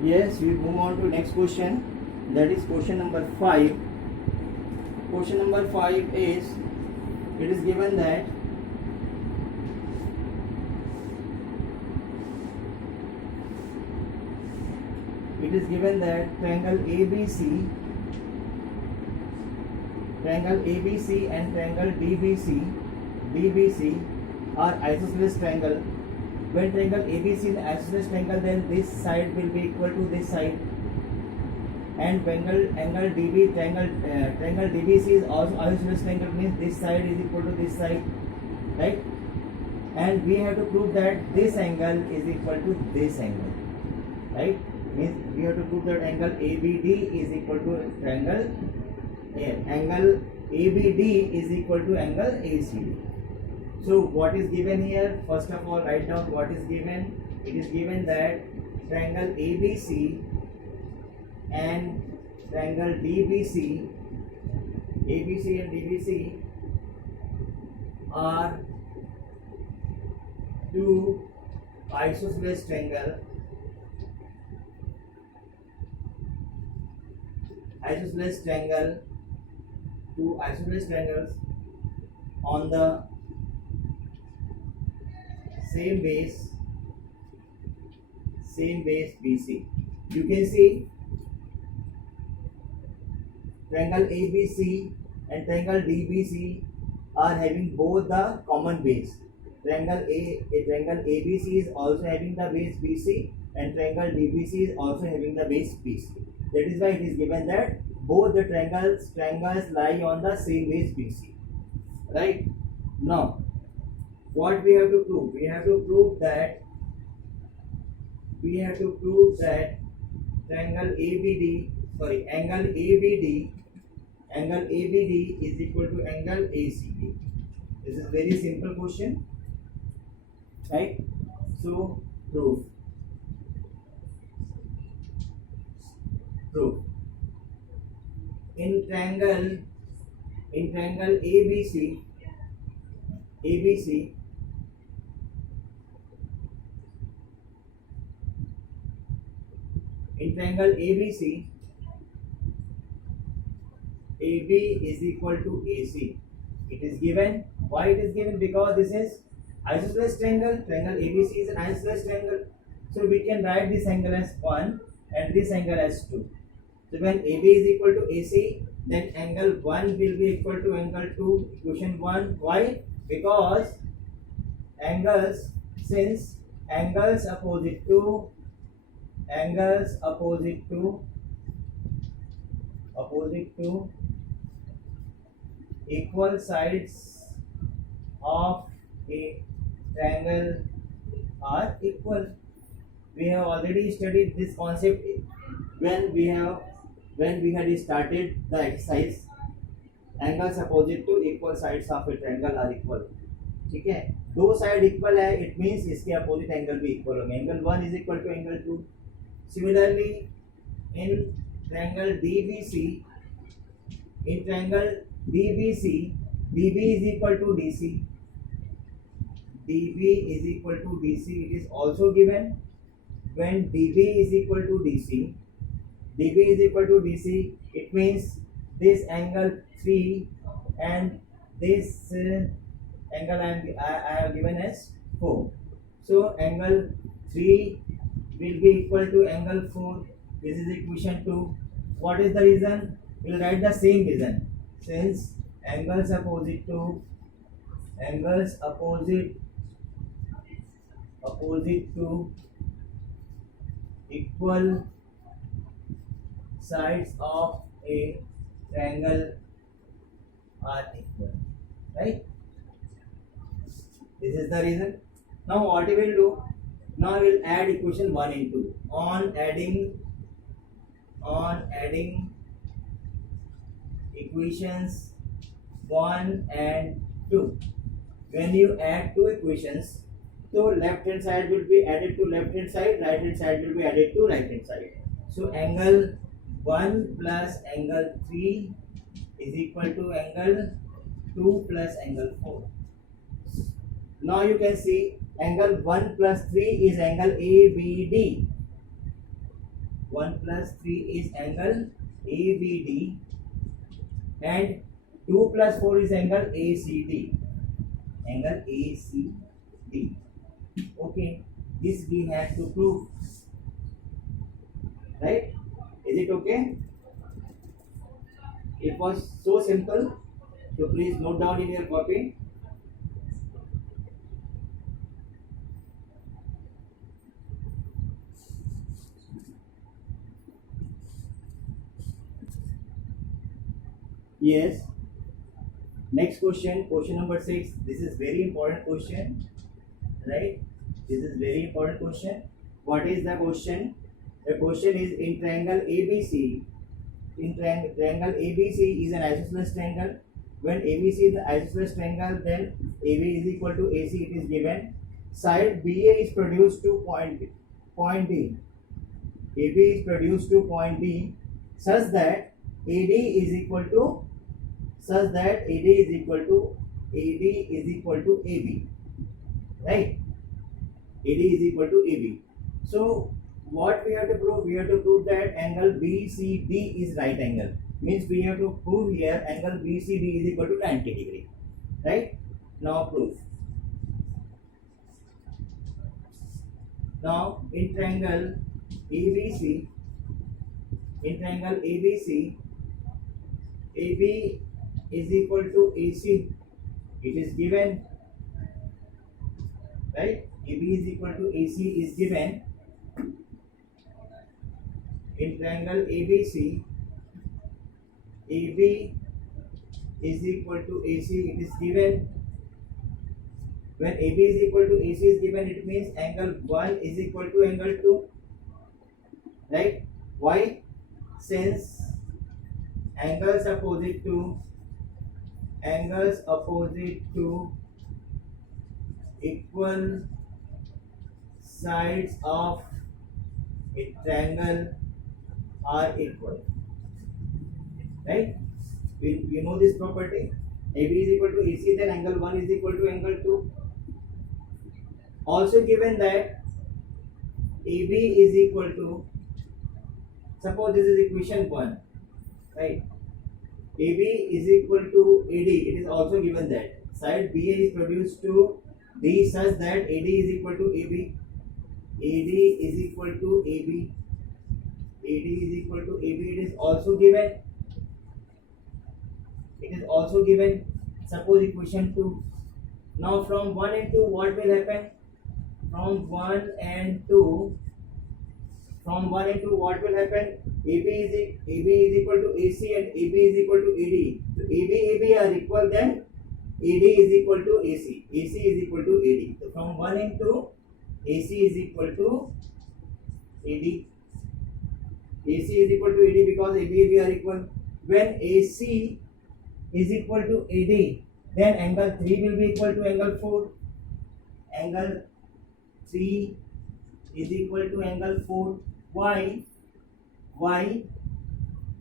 Yes, we move on to next question. That is question number 5. Question number 5 is, it is given that triangle ABC and triangle DBC are isosceles triangle. When triangle ABC is isosceles triangle, then this side will be equal to this side, and triangle DBC is also isosceles triangle, means this side is equal to this side, right? And we have to prove that this angle is equal to this angle, right? Means we have to prove that angle ABD is equal to angle ABD is equal to angle ACD. So what is given here? First of all, write down what is given. It is given that triangle ABC and triangle DBC and DBC are two isosceles triangles on the same base BC. You can see triangle ABC and triangle DBC are having both the common base. Triangle ABC is also having the base BC, and triangle DBC is also having the base BC. That is why it is given that both the triangles lie on the same base BC. Right? Now, what we have to prove? We have to prove that angle ABD is equal to angle ACD. This is very simple question, right? So proof. In triangle ABC AB is equal to AC. It is given. Why it is given? Because this is isosceles triangle. Triangle ABC is an isosceles triangle. So we can write this angle as 1 and this angle as 2. So when AB is equal to AC, then angle 1 will be equal to angle 2. Equation 1. Why? Because since angles opposite to equal sides of a triangle are equal. We have already studied this concept when we had started the exercise. Angles opposite to equal sides of a triangle are equal. ठीक है, दो side equal है, it means इसके opposite angle भी equal होंगे. Angle 1 is equal to angle 2. Similarly, in triangle DBC, DB is equal to DC. It is also given. When DB is equal to DC, it means this angle 3 and this angle I have given as 4. So angle 3 will be equal to angle 4. This is equation 2. What is the reason? We will write the same reason. Since angles opposite to equal sides of a triangle are equal, right? This is the reason. Now what we will do? Now we will add equation 1 and 2. On adding equations 1 and 2. When you add two equations, so left hand side will be added to left hand side, right hand side will be added to right hand side. So angle 1 plus angle 3 is equal to angle 2 plus angle 4. Now you can see angle 1 plus 3 is angle ABD. 1 plus 3 is angle ABD, and 2 plus 4 is angle ACD. Angle ACD. Okay, this we have to prove, right? Is it okay? It was so simple. So please note down in your copy. Yes. Next question, question number 6. This is very important question, right? This is very important question. What is the question? The question is, in triangle ABC. In triangle ABC is an isosceles triangle. When ABC is an isosceles triangle, then AB is equal to AC. It is given. Side BA is produced to point D. AB is produced to point D, such that AD is equal to AB, right? AD is equal to AB. So what we have to prove? We have to prove that angle BCD is right angle. Means we have to prove here angle BCD is equal to 90 degree, right? Now proof. Now in triangle ABC, AB is equal to AC. It is given, right? AB is equal to AC is given. In triangle ABC, AB is equal to AC. It is given. When AB is equal to AC is given, it means angle 1 is equal to angle 2, right? Why? Since angles opposite to equal sides of a triangle are equal, right? We know this property. AB is equal to AC, then angle 1 is equal to angle 2. Also given that AB is equal to, suppose this is equation 1, right? AB is equal to AD. It is also given that side BA is produced to D such that AD is equal to AB. AD is equal to AB. AD is equal to AB. It is also given. Suppose equation 2. Now from 1 and 2, what will happen? From 1 and 2, what will happen? AB is equal to AC and AB is equal to AD. So AB are equal, then AD is equal to AC. AC is equal to AD. So from 1 and 2, AC is equal to AD. AC is equal to AD because AB are equal. When AC is equal to AD, then angle 3 will be equal to angle 4. Angle 3 is equal to angle 4. Why?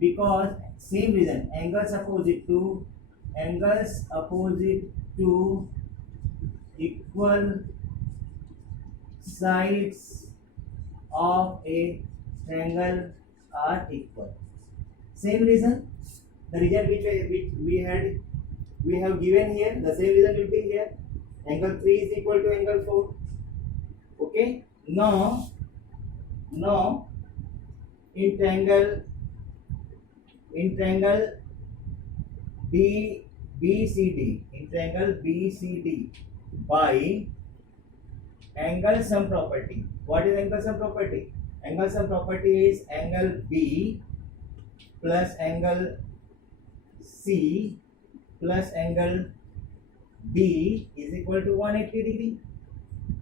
Because same reason, angles opposite to equal sides of a triangle are equal. Same reason, the reason which we have given here, the same reason will be here. Angle 3 is equal to angle 4. Okay. Now in triangle BCD, by angle sum property. What is angle sum property? Angle sum property is angle B plus angle C plus angle D is equal to 180 degree.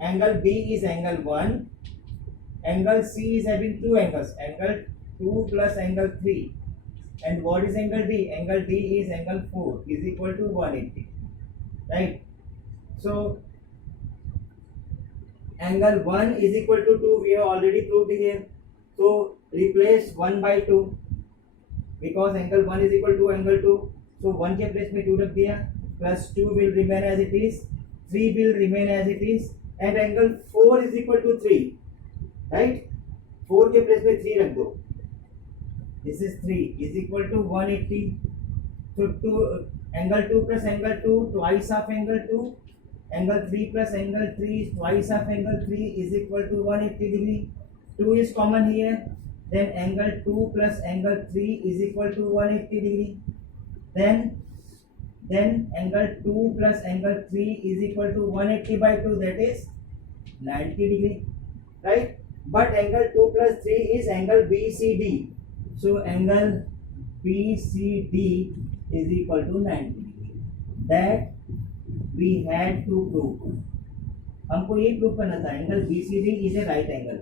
Angle B is angle 1. Angle C is having two angles, angle 2 plus angle 3. And what is angle D? Angle D is angle 4 is equal to 180. Right? So angle 1 is equal to 2. We have already proved here. So replace 1 by 2 because angle 1 is equal to angle 2. So 1 के place में 2 रख दिया, plus 2 will remain as it is, 3 will remain as it is, and angle 4 is equal to 3. Right? 4 के place पे 3 रख दो. This is 3 is equal to 180. So 2 angle 2 plus angle 2 twice of angle 2. Angle 3 plus angle 3 is twice of angle 3 is equal to 180 degree. 2 is common here. Then angle 2 plus angle 3 is equal to 180 degree. Then angle 2 plus angle 3 is equal to 180 by 2, that is 90 degree, right? But angle 2 plus 3 is angle BCD. So angle BCD is equal to 90 degree. That we had to prove. हमको ये prove करना था, angle BCD is a right angle.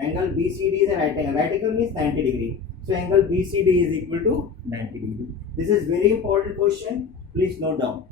Angle BCD is a right angle. Right angle means 90 degree. So angle BCD is equal to 90 degree. This is very important question. Please note down.